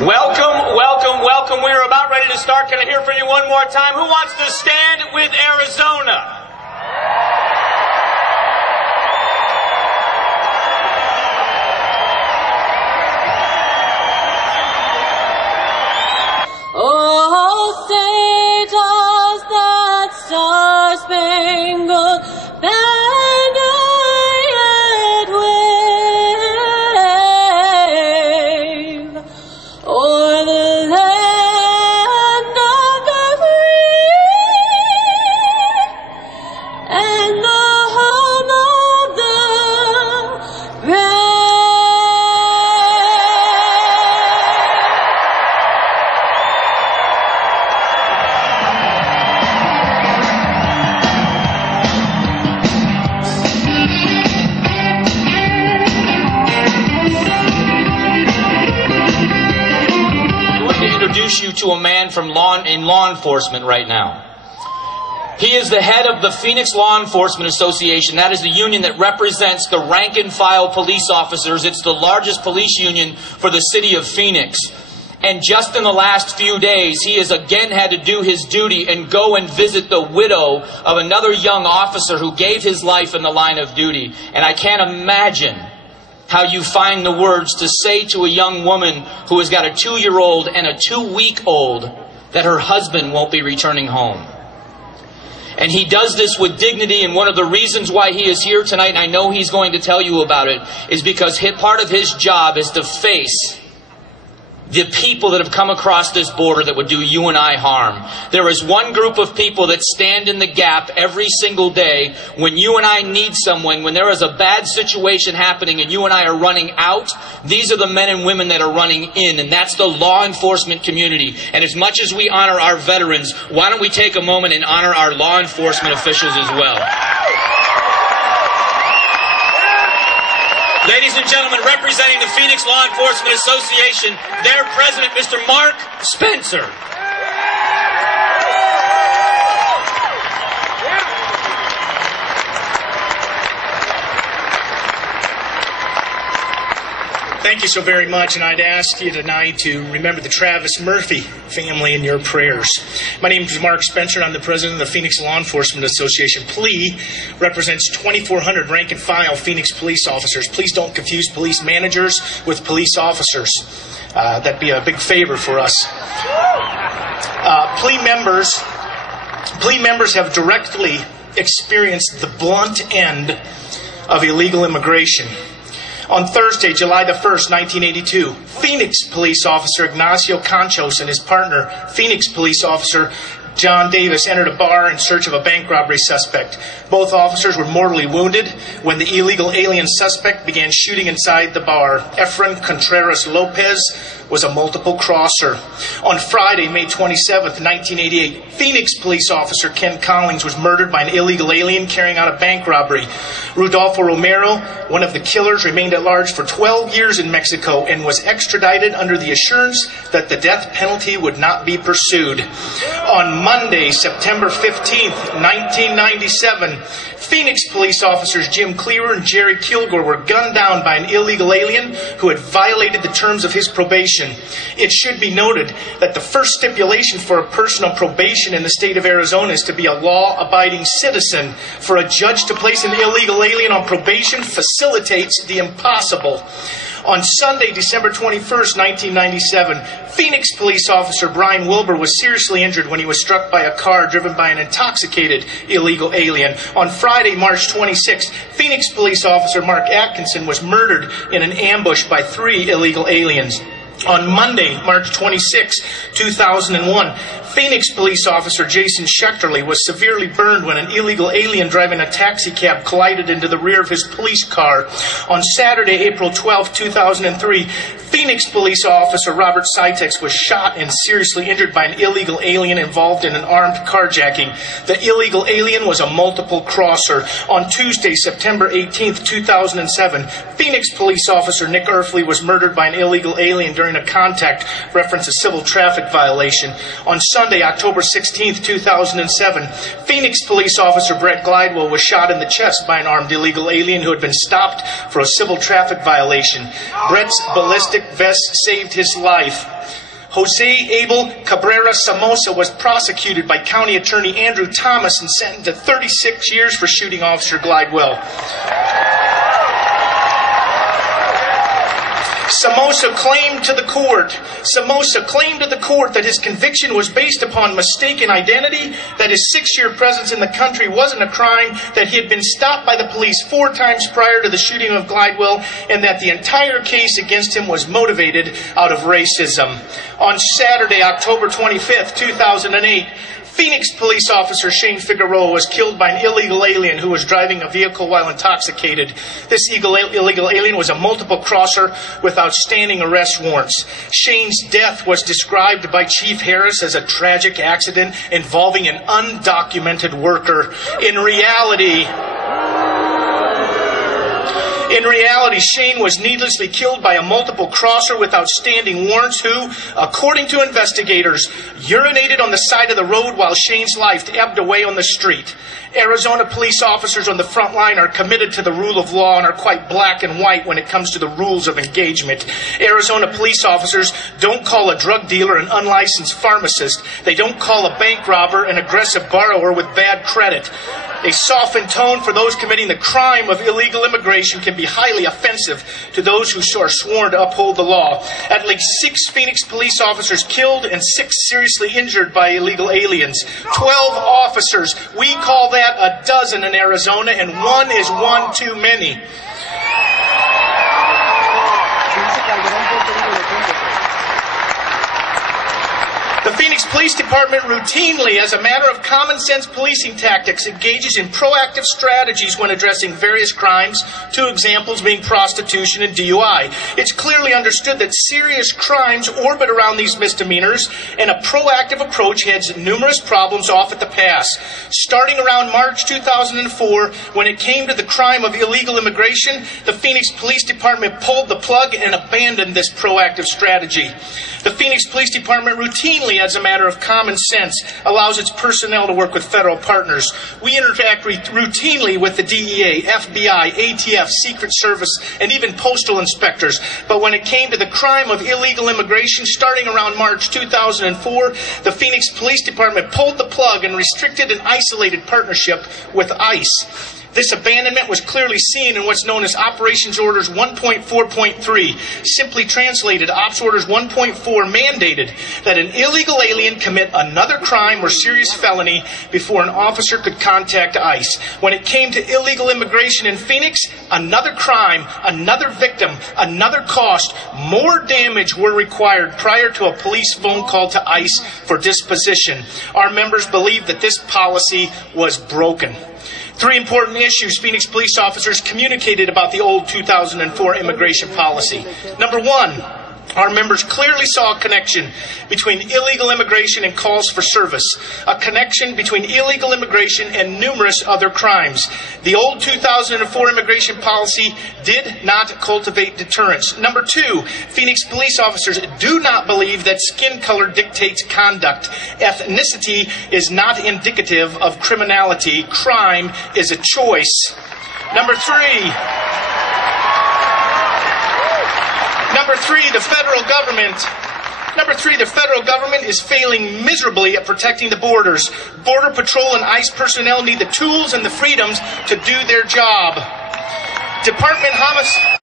Welcome, welcome, welcome. We are about ready to start. Can I hear from you one more time? Who wants to stand with Arizona? Oh, say does that star-spangled banner yet wave o'er the land of the free and the home of the brave? Introduce you to a man from law enforcement right now. He is the head of the Phoenix Law Enforcement Association. That is the union that represents the rank and file police officers. It's the largest police union for the city of Phoenix. And just in the last few days, he has again had to do his duty and go and visit the widow of another young officer who gave his life in the line of duty. And I can't imagine how you find the words to say to a young woman who has got a 2-year-old and a 2-week-old that her husband won't be returning home. And he does this with dignity, and one of the reasons why he is here tonight, and I know he's going to tell you about it, is because part of his job is to face the people that have come across this border that would do you and I harm. There is one group of people that stand in the gap every single day when you and I need someone, when there is a bad situation happening and you and I are running out. These are the men and women that are running in, and that's the law enforcement community. And as much as we honor our veterans, why don't we take a moment and honor our law enforcement officials as well? Ladies and gentlemen, representing the Phoenix Law Enforcement Association, their president, Mr. Mark Spencer. Thank you so very much, and I'd ask you tonight to remember the Travis Murphy family in your prayers. My name is Mark Spencer, and I'm the president of the Phoenix Law Enforcement Association. PLEA represents 2,400 rank-and-file Phoenix police officers. Please don't confuse police managers with police officers. That'd be a big favor for us. PLEA members have directly experienced the blunt end of illegal immigration. On Thursday, July the 1st, 1982, Phoenix police officer Ignacio Conchos and his partner, Phoenix police officer John Davis, entered a bar in search of a bank robbery suspect. Both officers were mortally wounded when the illegal alien suspect began shooting inside the bar. Efren Contreras Lopez was a multiple crosser. On Friday, May 27th, 1988, Phoenix police officer Ken Collins was murdered by an illegal alien carrying out a bank robbery. Rudolfo Romero, one of the killers, remained at large for 12 years in Mexico and was extradited under the assurance that the death penalty would not be pursued. On Monday, September 15th, 1997, Phoenix police officers Jim Cleaver and Jerry Kilgore were gunned down by an illegal alien who had violated the terms of his probation. It should be noted that the first stipulation for a person on probation in the state of Arizona is to be a law-abiding citizen. For a judge to place an illegal alien on probation facilitates the impossible. On Sunday, December 21st, 1997, Phoenix police officer Brian Wilbur was seriously injured when he was struck by a car driven by an intoxicated illegal alien. On Friday, March 26th, Phoenix police officer Mark Atkinson was murdered in an ambush by 3 illegal aliens. On Monday, March 26, 2001, Phoenix police officer Jason Schechterly was severely burned when an illegal alien driving a taxi cab collided into the rear of his police car. On Saturday, April 12, 2003, Phoenix police officer Robert Sitex was shot and seriously injured by an illegal alien involved in an armed carjacking. The illegal alien was a multiple crosser. On Tuesday, September 18, 2007, Phoenix police officer Nick Earfley was murdered by an illegal alien during during a contact reference a civil traffic violation. On Sunday, October 16, 2007, Phoenix police officer Brett Glidewell was shot in the chest by an armed illegal alien who had been stopped for a civil traffic violation. Brett's ballistic vest saved his life. Jose Abel Cabrera Somoza was prosecuted by County Attorney Andrew Thomas and sentenced to 36 years for shooting Officer Glidewell. Somoza claimed to the court that his conviction was based upon mistaken identity, that his 6-year presence in the country wasn't a crime, that he had been stopped by the police 4 times prior to the shooting of Glidewell, and that the entire case against him was motivated out of racism. On Saturday, October 25th, 2008, Phoenix police officer Shane Figueroa was killed by an illegal alien who was driving a vehicle while intoxicated. This illegal alien was a multiple crosser with outstanding arrest warrants. Shane's death was described by Chief Harris as a tragic accident involving an undocumented worker. In reality, Shane was needlessly killed by a multiple crosser with outstanding warrants who, according to investigators, urinated on the side of the road while Shane's life ebbed away on the street. Arizona police officers on the front line are committed to the rule of law and are quite black and white when it comes to the rules of engagement. Arizona police officers don't call a drug dealer an unlicensed pharmacist. They don't call a bank robber an aggressive borrower with bad credit. A softened tone for those committing the crime of illegal immigration can be highly offensive to those who are sworn to uphold the law. At least 6 Phoenix police officers killed and 6 seriously injured by illegal aliens. 12 officers. We call that a dozen in Arizona, and 1 is one too many. The Phoenix Police Department routinely, as a matter of common sense policing tactics, engages in proactive strategies when addressing various crimes, 2 examples being prostitution and DUI. It's clearly understood that serious crimes orbit around these misdemeanors, and a proactive approach heads numerous problems off at the pass. Starting around March 2004, when it came to the crime of illegal immigration, the Phoenix Police Department pulled the plug and abandoned this proactive strategy. The Phoenix Police Department routinely, as a matter of common sense, allows its personnel to work with federal partners. We interact routinely with the DEA, FBI, ATF, Secret Service, and even postal inspectors. But when it came to the crime of illegal immigration, starting around March 2004, the Phoenix Police Department pulled the plug and restricted an isolated partnership with ICE. This abandonment was clearly seen in what's known as Operations Orders 1.4.3. Simply translated, Ops Orders 1.4 mandated that an illegal alien commit another crime or serious felony before an officer could contact ICE. When it came to illegal immigration in Phoenix, another crime, another victim, another cost, more damage were required prior to a police phone call to ICE for disposition. Our members believe that this policy was broken. 3 important issues Phoenix police officers communicated about the old 2004 immigration policy. Number 1, our members clearly saw a connection between illegal immigration and calls for service, a connection between illegal immigration and numerous other crimes. The old 2004 immigration policy did not cultivate deterrence. Number 2, Phoenix police officers do not believe that skin color dictates conduct. Ethnicity is not indicative of criminality. Crime is a choice. Number 3, the federal government is failing miserably at protecting the borders. Border Patrol and ICE personnel need the tools and the freedoms to do their job. Department homicide.